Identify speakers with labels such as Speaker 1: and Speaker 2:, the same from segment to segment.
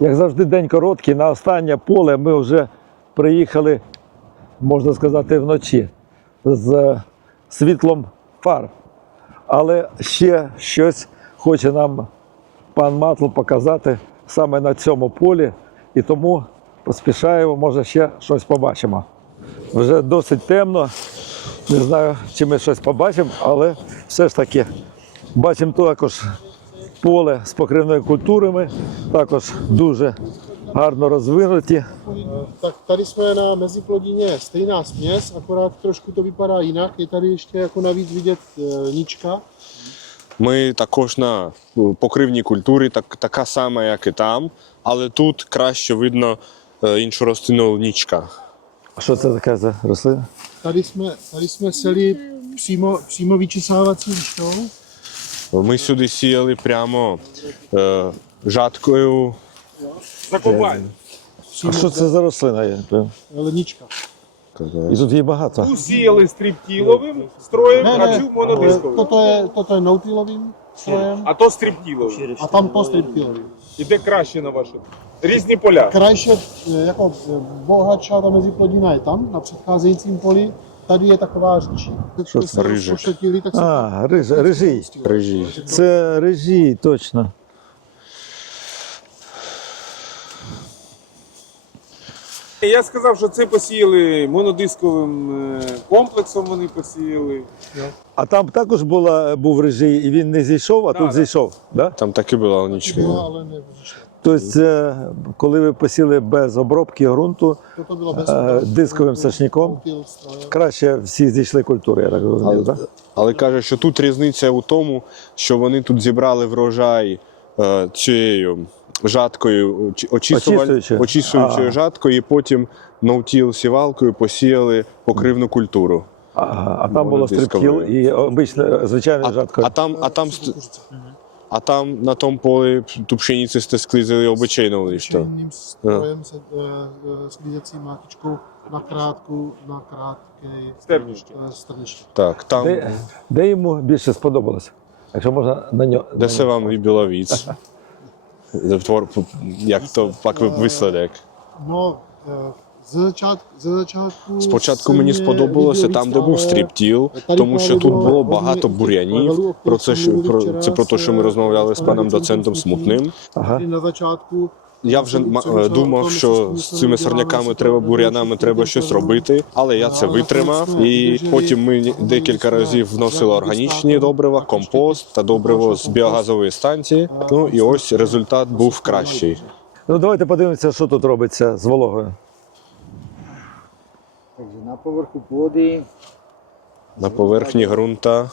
Speaker 1: Як завжди, день короткий. На останнє поле ми вже приїхали, можна сказати, вночі з світлом фар. Але ще щось хоче нам пан Матл показати саме на цьому полі, і тому поспішаємо, може ще щось побачимо. Вже досить темно. Не знаю, чи ми щось побачимо, але все ж таки бачимо також поле з покривною культурами, також дуже гарно розвинуті.
Speaker 2: Tak tady jsme na meziplodině stejná směs, akorát trošku to vypadá jinak. Je tady ještě jako navíc vidět e, nička.
Speaker 3: Ми також на покривній культурі, так, така сама, як і там, але тут краще видно іншу рослину нічка.
Speaker 1: Що це таке за рослина?
Speaker 2: Tady jsme, tady jsme seli přímo, přímo vyčesávací lištou.
Speaker 3: Ми сюди сіяли прямо е, жаткою.
Speaker 4: Закопай.
Speaker 1: А що це за рослина? Не І тут її багато.
Speaker 4: Ту сіяли стріптіловим строєм, а цю монодисковим.
Speaker 2: toto je, toto je nautilovým strojem
Speaker 4: А то стріптіловим.
Speaker 2: a tam to striptilovým.
Speaker 4: Іде краще на вашу. Різні поля.
Speaker 2: E, jako e, bohatší ta meziplodina je tam, na předcházejícím taková říčí.
Speaker 1: Що це?
Speaker 2: se
Speaker 1: А, риж, рижій.
Speaker 3: Рижі.
Speaker 1: Це рижій, точно.
Speaker 4: Я сказав, що це посіяли монодисковим е, комплексом. Вони посіяли.
Speaker 1: А там також була, був рижій, і він не зійшов, а
Speaker 4: Да,
Speaker 1: тут
Speaker 4: да.
Speaker 1: зійшов. Да?
Speaker 3: Там так і була нічка.
Speaker 2: ale nevzešlo.
Speaker 1: Тобто, коли ви посіли без обробки ґрунту, Е, дисковим сошняком. краще всі зійшли культури, я так розумію. Так?
Speaker 3: Але каже, що тут різниця у тому, що вони тут зібрали врожай е, цією жаткою, очищуючою
Speaker 1: А.
Speaker 3: жаткою, і потім ноутіл сівалкою посіяли покривну культуру.
Speaker 1: Ага, а там було
Speaker 3: Монодисковий.
Speaker 1: стрибкіл і обичне звичайне
Speaker 3: А,
Speaker 1: жатко.
Speaker 3: а там, а там, а там на тому полі ту пшеницю сте склизили обичайnou лишту.
Speaker 2: Čejným strojem se e, e, sklízecí mátičkou na krátku, na krátkej
Speaker 4: Sтернище.
Speaker 2: e, strniště.
Speaker 3: Так, там,
Speaker 1: Де, де йому більше сподобалося? Якщо можна на нього.
Speaker 3: де се вам líbila víc? Tvor, jak to pak výsledek? Спочатку мені сподобалося там, де був стріптіл, тому що тут було багато бур'янів. Про це,
Speaker 2: mluvili
Speaker 3: про, це про те, що ми розмовляли з паном доцентом Смутним.
Speaker 1: Ага.
Speaker 3: Я вже е, думав, що з цими сорняками треба бур'янами треба щось робити, але я це витримав. І потім ми декілька разів вносили органічні добрива, компост та добриво з біогазової станції. Ну і ось результат був кращий.
Speaker 1: Ну давайте подивимося, що тут робиться з вологою.
Speaker 5: Takže na povrchu pôdy
Speaker 3: На поверхні ґрунта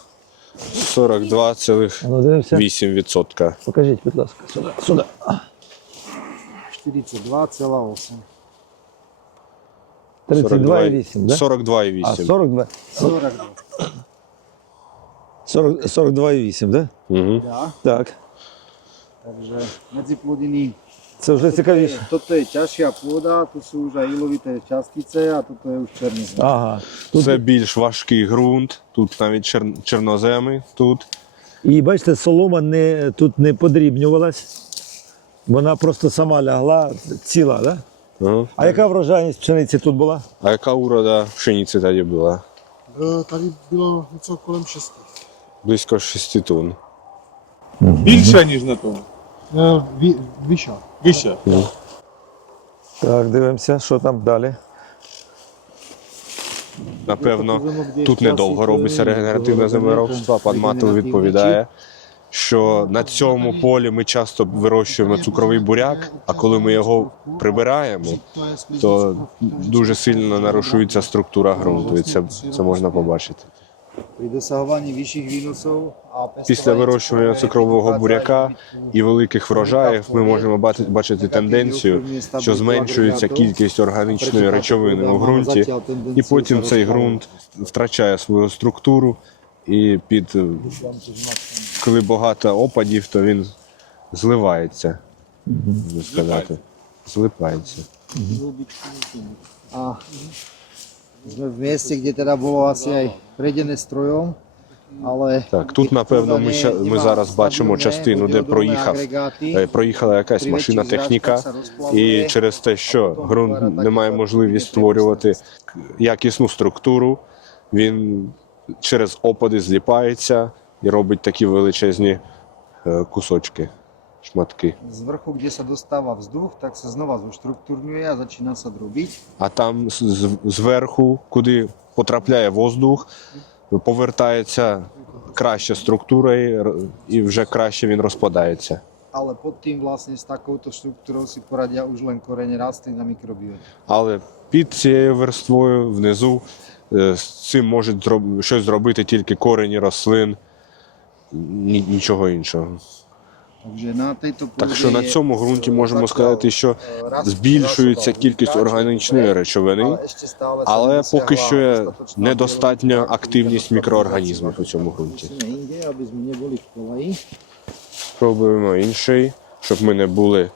Speaker 3: 42,8%.
Speaker 1: Ну. Покажіть, будь ласка, сюди. сюди.
Speaker 5: 42,8.
Speaker 1: 32,8, да?
Speaker 3: 42,8.
Speaker 1: А, 42.
Speaker 5: 42.
Speaker 1: 40, 42,8, да?
Speaker 3: Угу.
Speaker 5: Ja,
Speaker 1: Так.
Speaker 5: takže medzi plodiny.
Speaker 1: Це вже цікавіше.
Speaker 5: Pôda, tu sú už aj ilovité častice a toto je už černý. zem.
Speaker 1: Ага. Тут,
Speaker 3: Це більш важкий ґрунт, тут навіть чер... чорноземи. Тут
Speaker 1: і бачите, солома не, тут не подрібнювалась. Вона просто сама лягла ціла, да?
Speaker 3: Ага.
Speaker 1: А яка врожайність пшениці тут була?
Speaker 3: А яка урода пшениці тоді була?
Speaker 2: e, tady bylo něco kolem 6.
Speaker 3: Близько 6 тонн.
Speaker 4: Більше, ніж на тому.
Speaker 2: Vy, vyšel.
Speaker 4: Вище.
Speaker 1: Так, дивимося, що там далі.
Speaker 3: Напевно, тут недовго робиться регенеративне землеробство. Пан
Speaker 5: регенеративні
Speaker 3: відповідає, що на цьому полі ми часто вирощуємо цукровий буряк, а коли ми його прибираємо, то дуже сильно нарушується структура ґрунту, і це, це можна побачити. Після вирощування цукрового буряка і великих врожаїв ми можемо бачити, бачити тенденцію, що зменшується кількість органічної речовини у ґрунті, і потім цей ґрунт втрачає свою структуру, і під е, коли багато опадів, то він зливається, можна сказати. Злипається.
Speaker 5: Mieste, kde teda bolo asi aj prejdené strojom. Але
Speaker 3: Так, тут, напевно, ми, ми зараз бачимо частину, де проїхав, проїхала якась машина, техніка, і через те, що ґрунт не має можливість створювати якісну структуру, він через опади зліпається і робить такі величезні кусочки, шматки.
Speaker 5: з верху, де се достава vzduch, так се знова зоштруктурнює, а починає се дробити.
Speaker 3: А там з- з- зверху, куди потрапляє воздух, повертається краща структура і вже краще він розпадається.
Speaker 5: Але тým vlastne s takouto štruktúrou si poradia už len korene rastlín a mikrobioty.
Speaker 3: Але під цією верствою внизу е, з цим можуть щось зробити тільки корені рослин, нічого іншого. Так що на цьому ґрунті можемо сказати, що збільшується кількість органічної речовини, але поки що недостатня активність мікроорганізмів у цьому ґрунті. Спробуємо інший, щоб ми не були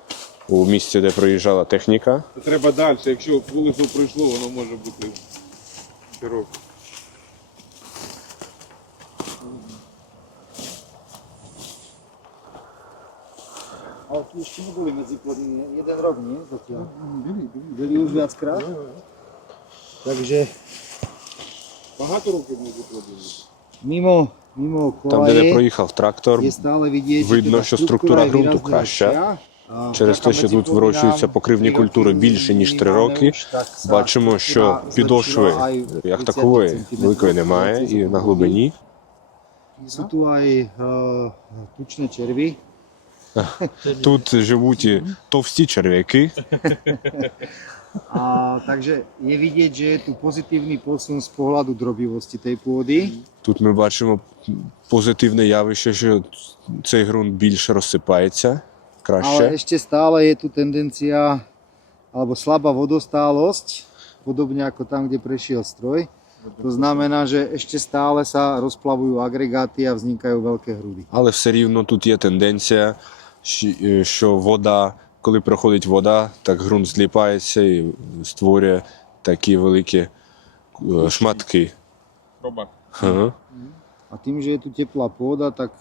Speaker 3: у місці, де проїжджала техніка.
Speaker 4: Треба далі. Якщо вулицю пройшло, воно може бути
Speaker 5: Ale tu ešte neboli medziplodní, jeden rok, nie? Byli, byli. Byli už viackrát. Takže
Speaker 4: Багато років не заходили.
Speaker 5: mimo, mimo
Speaker 3: Там, де не
Speaker 5: kolaje
Speaker 3: проїхав трактор,
Speaker 5: je stále vidieť,
Speaker 3: видно,
Speaker 5: že tá
Speaker 3: що структура ґрунту
Speaker 5: výrazne
Speaker 3: краща.
Speaker 5: lepšia. А
Speaker 3: Через те, що тут вирощуються покривні культури більше, ніж три роки, бачимо, що підошви як такової великої немає, і на глибині.
Speaker 5: Aj uh, tučné červy.
Speaker 3: Тут живуть і товсті черв'яки,
Speaker 5: A, takže je vidieť, že je tu pozitívny posun z pohľadu drobivosti tej pôdy.
Speaker 3: Тут ми бачимо позитивне явище, що цей ґрунт більше розсипається
Speaker 5: Ale
Speaker 3: краще.
Speaker 5: ešte stále je tu tendencia alebo slabá vodostálosť, podobne ako tam, kde prešiel stroj. To znamená, že ešte stále sa rozplavujú agregáty a vznikajú veľké hrudy.
Speaker 3: Але все рівно тут є тенденція, що вода, коли проходить вода, так ґрунт зліпається і створює такі великі е, шматки.
Speaker 4: Робак.
Speaker 3: Ага.
Speaker 5: A tým, že je tu teplá pôda, tak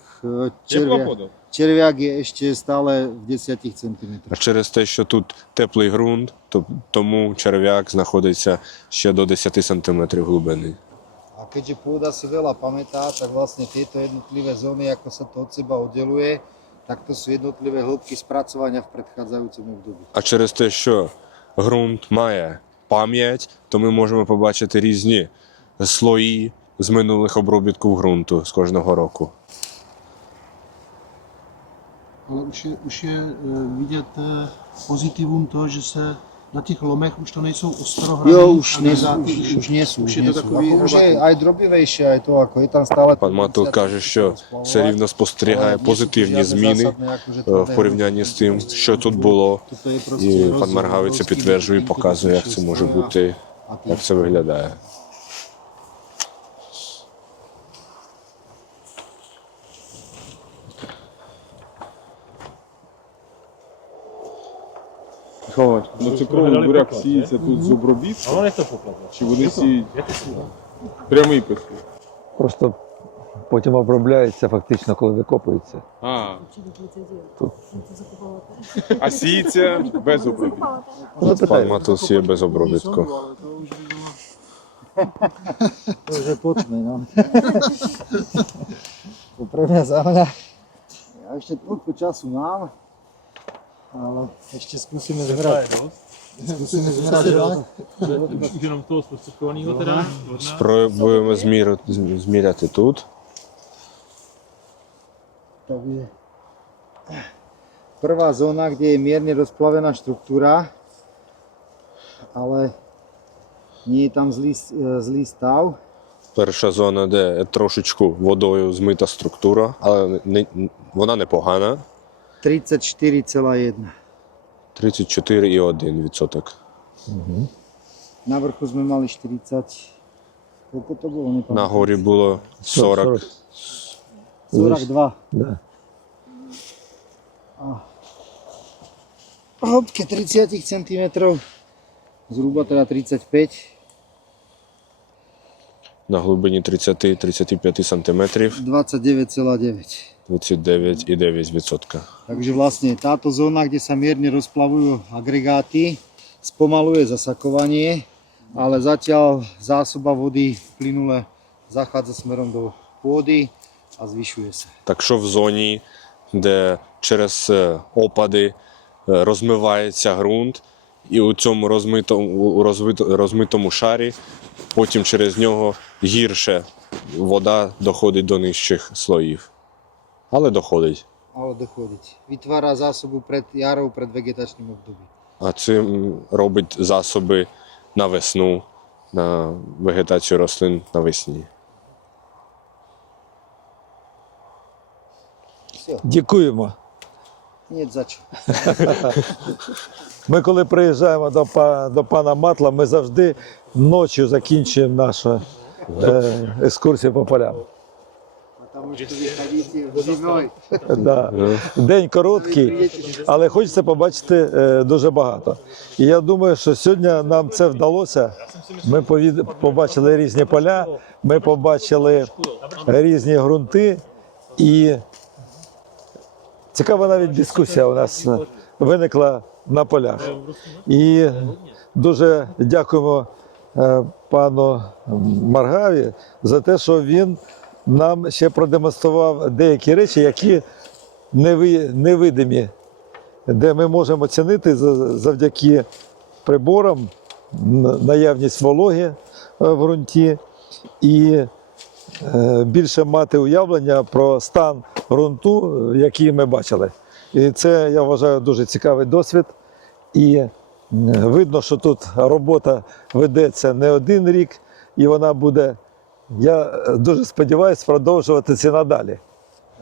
Speaker 5: červiak je ešte stále v 10 cm.
Speaker 3: А через те, що тут теплий ґрунт, то тому черв'як знаходиться ще до 10 см глибини.
Speaker 5: A keďže pôda si veľa pamätá, tak vlastne tieto jednotlivé zóny, ako sa to od seba oddeluje, tak to sú jednotlivé hĺbky spracovania v predchádzajúcom období.
Speaker 3: А через те, що ґрунт має пам'ять, то ми можемо побачити різні слої з минулих обробітків ґрунту з кожного року.
Speaker 2: Ale už je, už je eh, vidět eh, pozitivum to, že se na těch lomech už to nejsou ostrohrany.
Speaker 5: Jo, už,
Speaker 2: nejsou,
Speaker 5: už, už nejsou.
Speaker 2: už je to takový
Speaker 5: už je aj drobivejšie, aj to, ako je tam stále...
Speaker 3: Пан Матул каже, що все рівно спостерігає позитивні зміни в порівнянні з тим, що тут було. І пан Маргавиця підтверджує і показує, як це може бути, як це виглядає.
Speaker 4: Ну цукровий буряк сіється тут з обробітком.
Speaker 6: А вони хто покладе?
Speaker 4: Чи вони сіють прямий посів?
Speaker 1: Просто потім обробляється фактично, коли викопується.
Speaker 4: А,
Speaker 1: Тут.
Speaker 4: а сіється без обробітку.
Speaker 3: Пан
Speaker 1: Запитаю.
Speaker 3: Матул сіє без обробітку.
Speaker 5: To už je poďme, no. Mňa za mňa. Ja ešte toľko času mám, ale skúsime zmerať. Skúsime zmerať, že
Speaker 6: jenom toho zprostředkovaného teda.
Speaker 3: Спробуємо змір- зміряти тут.
Speaker 5: Takže prvá zóna, kde je mierne rozplavená štruktúra, ale nie je tam zlý, e, zlý stav.
Speaker 3: Перша зона, де трошечку водою змита структура, але не, вона непогана.
Speaker 5: 34,1.
Speaker 3: 34,1%.
Speaker 5: Na vrchu sme mali 40. Koľko to bolo? Nepamätám.
Speaker 3: На горі було 40.
Speaker 5: 42.
Speaker 1: Да.
Speaker 5: A v 30 cm, zhruba teda 35.
Speaker 3: на глибині 30-35 см
Speaker 5: 29,9.
Speaker 3: 29,9%.
Speaker 5: Takže vlastne táto zóna, kde sa mierne rozplavujú agregáty, spomaluje zasakovanie, ale zatiaľ zásoba vody plynule zachádza smerom do pôdy a zvyšuje sa.
Speaker 3: Так що в зоні, де через е, опади е, розмивається ґрунт, і у цьому розмитому, у розвито- розмитому шарі потім через нього гірше вода доходить до нижчих слоїв. Але доходить.
Speaker 5: Ale dochodiť. Vytvára zásobu pred jarou, pred vegetačným obdobím.
Speaker 3: А цим робить засоби на весну, на вегетацію рослин навесні.
Speaker 5: Все,
Speaker 1: Дякуємо.
Speaker 5: nie za čo.
Speaker 1: Ми коли приїжджаємо до, па- до пана Матла, ми завжди ночі закінчуємо нашу е, екскурсію по полям.
Speaker 5: A tam už to vychádíte.
Speaker 1: Да. День короткий, але хочеться побачити е, дуже багато. І я думаю, що сьогодні нам це вдалося. Ми повід- побачили різні поля, ми побачили різні ґрунти, і цікава навіть дискусія у нас е, виникла на полях. І дуже дякуємо е, пану Маргаві за те, що він нам ще продемонстрував деякі речі, які невидимі, де ми можемо оцінити завдяки приборам наявність вологи е, в ґрунті і е, більше мати уявлення про стан ґрунту, який ми бачили. І це, я вважаю, дуже цікавий досвід. І видно, що тут робота ведеться не один рік, і вона буде, я е, дуже сподіваюся, продовжуватися надалі.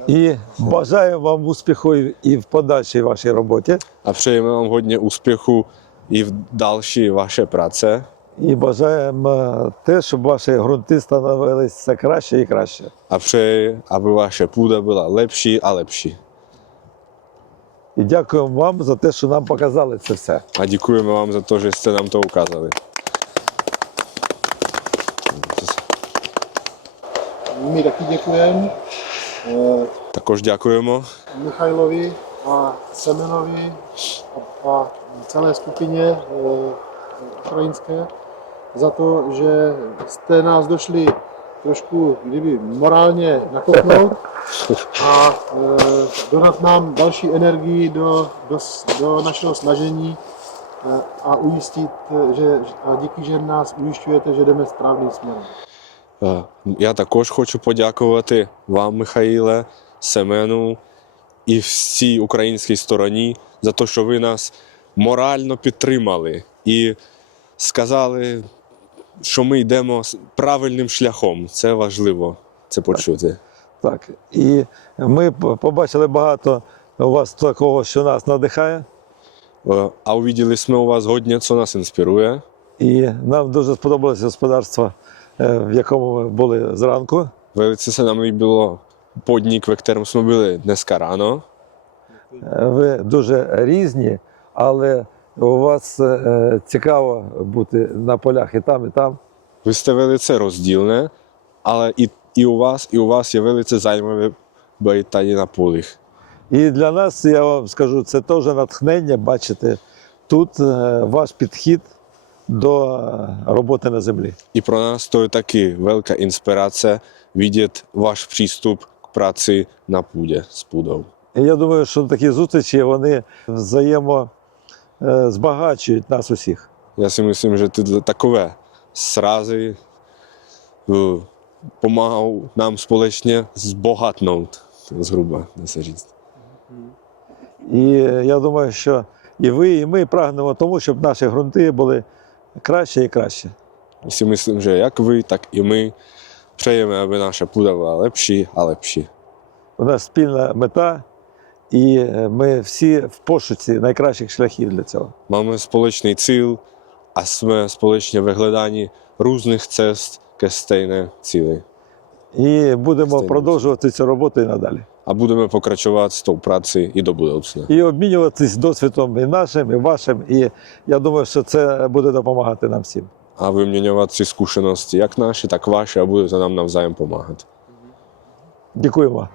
Speaker 1: І бажаю вам успіху і- і в подальшій вашій роботі.
Speaker 3: A přejeme vám hodně úspěchu i v další vaše práce.
Speaker 1: І бажаємо е, те, щоб ваші ґрунти становилися краще і краще.
Speaker 3: A přeji, aby vaše půda byla lepší a lepší.
Speaker 1: І дякуємо вам за те, що нам показали це все.
Speaker 3: A děkujeme vám za to, že jste nám to ukázali.
Speaker 2: my taky děkujeme. Eh,
Speaker 3: Takož děkujeme.
Speaker 2: Michailovi a Semenovi a celé skupině eh, ukrajinské za to, že jste nás došli trošku, kdyby morálně nakopnout a eh, dodat nám další energii do, do, do našeho snažení a ujistit, že, a díky, že nás ujišťujete, že jdeme správným směrem.
Speaker 3: Е, Я також хочу подякувати вам, Михаїле, Семену і всій українській стороні за те, що ви нас морально підтримали і сказали, що ми йдемо правильним шляхом. Це важливо це почути.
Speaker 1: Так. І ми побачили багато у вас такого, що нас надихає.
Speaker 3: Е, А увиділи ми у вас годня, що нас інспірує.
Speaker 1: І нам дуже сподобалося господарство, в якому ми були зранку.
Speaker 3: Velice se nám líbilo podnik, ve kterém jsme byli dneska ráno.
Speaker 1: Е, Ви дуже різні, але у вас е, цікаво бути на полях і там, і там.
Speaker 3: Ви velice rozdílné, ale i, i u vás, i u vás je velice zajímavé být tady na polích.
Speaker 1: І для нас, я вам скажу, це теж натхнення бачити тут е, ваш підхід до е, роботи на землі.
Speaker 3: I pro nás to je taky velká inspirace vidět váš přístup k práci na půdě s půdou.
Speaker 1: І я думаю, що такі зустрічі вони взаємо е, збагачують нас усіх.
Speaker 3: Myslím, že tyhle takové srazy eh, pomáhají nám společně zbohatnout, zhruba, dá se říct.
Speaker 1: І я думаю, що і ви, і ми прагнемо тому, щоб наші ґрунти були краще і краще.
Speaker 3: Si myslím, že jak vy, tak i my přejeme, aby naše půda byla lepší a lepší.
Speaker 1: У нас спільна мета, і е, ми всі в пошуці найкращих шляхів для цього.
Speaker 3: Cíl a jsme společně ve hledání různých cest ke stejné cíli.
Speaker 1: І будемо
Speaker 3: Стильно.
Speaker 1: продовжувати цю роботу і надалі.
Speaker 3: Pokračovat s tou prací i do budoucna.
Speaker 1: І обмінюватись досвідом і нашим, і вашим. І я думаю, що це буде допомагати нам всім.
Speaker 3: a vyměňovat si zkušenosti, jak naše, tak vaše a budete nám navzájem pomáhat.
Speaker 1: Дякуємо.